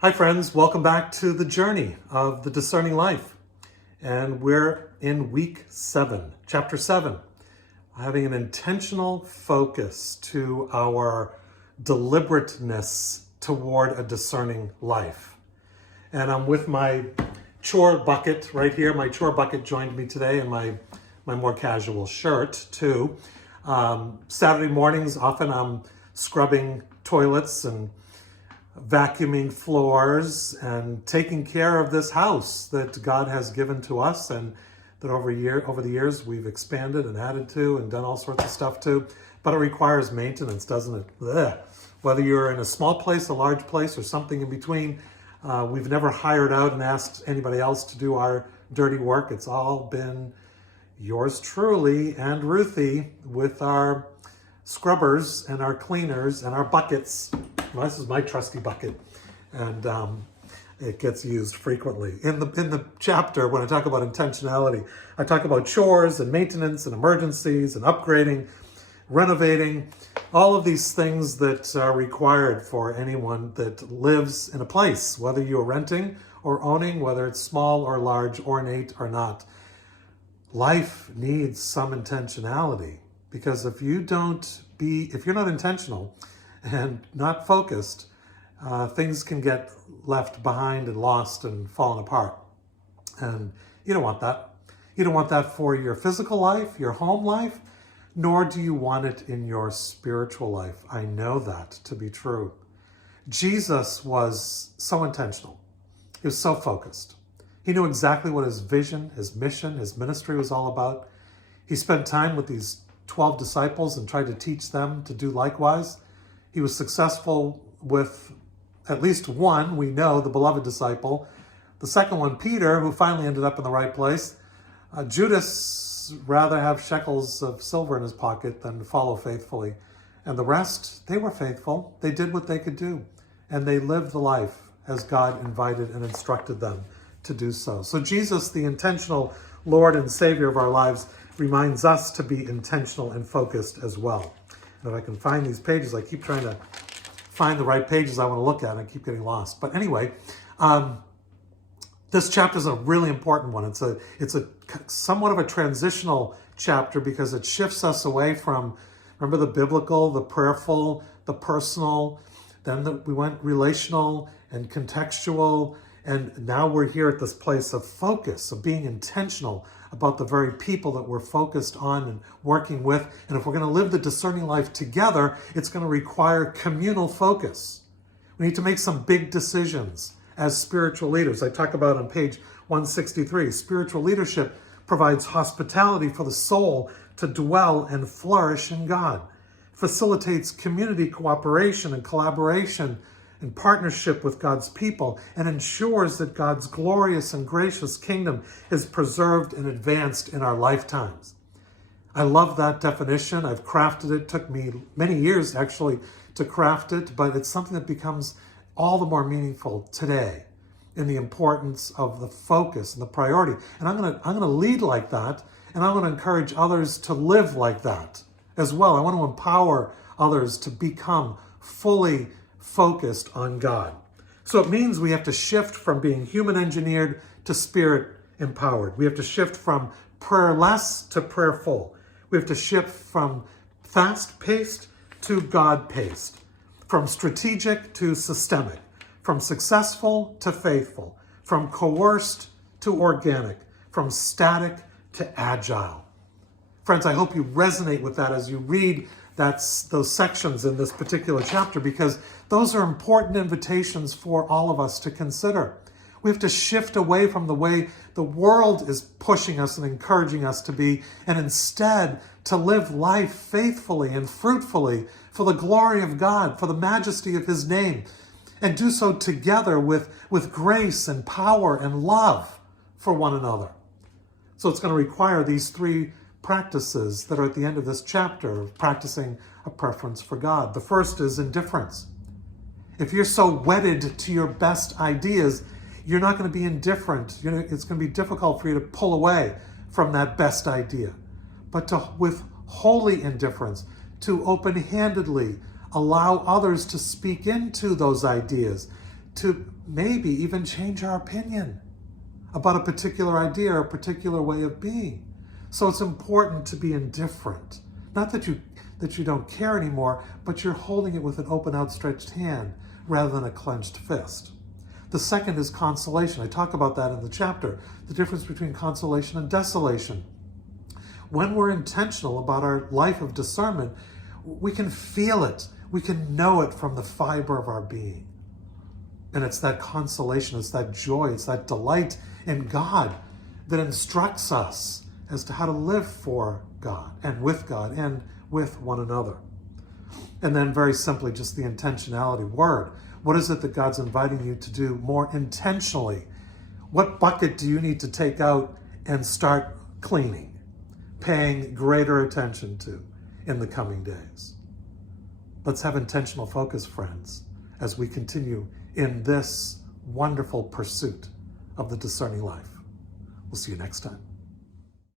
Hi friends, welcome back to the journey of the discerning life. And we're in week 7, chapter 7, having an intentional focus to our deliberateness toward a discerning life. And I'm with my chore bucket right here. My chore bucket joined me today in my more casual shirt too. Saturday mornings, often I'm scrubbing toilets and vacuuming floors and taking care of this house that God has given to us, and that over the years we've expanded and added to and done all sorts of stuff to. But it requires maintenance, doesn't it? Ugh. Whether you're in a small place, a large place, or something in between, we've never hired out and asked anybody else to do our dirty work. It's all been yours truly and Ruthie with our scrubbers and our cleaners and our buckets. Well, this is my trusty bucket, and it gets used frequently. In the chapter, when I talk about intentionality, I talk about chores and maintenance and emergencies and upgrading, renovating, all of these things that are required for anyone that lives in a place, whether you're renting or owning, whether it's small or large, ornate or not. Life needs some intentionality, because if you're not intentional and not focused, things can get left behind and lost and fallen apart. And you don't want that. You don't want that for your physical life, your home life, nor do you want it in your spiritual life. I know that to be true. Jesus was so intentional. He was so focused. He knew exactly what his vision, his mission, his ministry was all about. He spent time with these 12 disciples and tried to teach them to do likewise. He was successful with at least one, we know, the beloved disciple. The second one, Peter, who finally ended up in the right place. Judas rather have shekels of silver in his pocket than follow faithfully. And the rest, they were faithful. They did what they could do. And they lived the life as God invited and instructed them to do so. So Jesus, the intentional Lord and Savior of our lives, reminds us to be intentional and focused as well. And if I can find these pages, I keep trying to find the right pages I want to look at, and I keep getting lost. But anyway, this chapter is a really important one. It's a somewhat of a transitional chapter, because it shifts us away from, remember, the biblical, the prayerful, the personal, then we went relational and contextual, and now we're here at this place of focus, of being intentional about the very people that we're focused on and working with. And if we're going to live the discerning life together, it's going to require communal focus. We need to make some big decisions as spiritual leaders. I talk about on page 163, spiritual leadership provides hospitality for the soul to dwell and flourish in God, facilitates community cooperation and collaboration in partnership with God's people, and ensures that God's glorious and gracious kingdom is preserved and advanced in our lifetimes. I love that definition. I've crafted it. It took me many years actually to craft it, but it's something that becomes all the more meaningful today in the importance of the focus and the priority. And I'm going to lead like that, and I'm going to encourage others to live like that as well. I want to empower others to become fully focused on God. So it means we have to shift from being human engineered to spirit empowered. We have to shift from prayerless to prayerful. We have to shift from fast paced to God paced, from strategic to systemic, from successful to faithful, from coerced to organic, from static to agile. Friends, I hope you resonate with that as you read those sections in this particular chapter, because those are important invitations for all of us to consider. We have to shift away from the way the world is pushing us and encouraging us to be, and instead to live life faithfully and fruitfully for the glory of God, for the majesty of his name, and do so together with grace and power and love for one another. So it's going to require these three practices that are at the end of this chapter of practicing a preference for God. The first is indifference. If you're so wedded to your best ideas, you're not going to be indifferent. It's going to be difficult for you to pull away from that best idea. But with holy indifference, to open-handedly allow others to speak into those ideas, to maybe even change our opinion about a particular idea or a particular way of being. So it's important to be indifferent. Not that you don't care anymore, but you're holding it with an open, outstretched hand rather than a clenched fist. The second is consolation. I talk about that in the chapter, the difference between consolation and desolation. When we're intentional about our life of discernment, we can feel it. We can know it from the fiber of our being. And it's that consolation, it's that joy, it's that delight in God that instructs us as to how to live for God and with one another. And then very simply, just the intentionality word. What is it that God's inviting you to do more intentionally? What bucket do you need to take out and start cleaning, paying greater attention to in the coming days? Let's have intentional focus, friends, as we continue in this wonderful pursuit of the discerning life. We'll see you next time.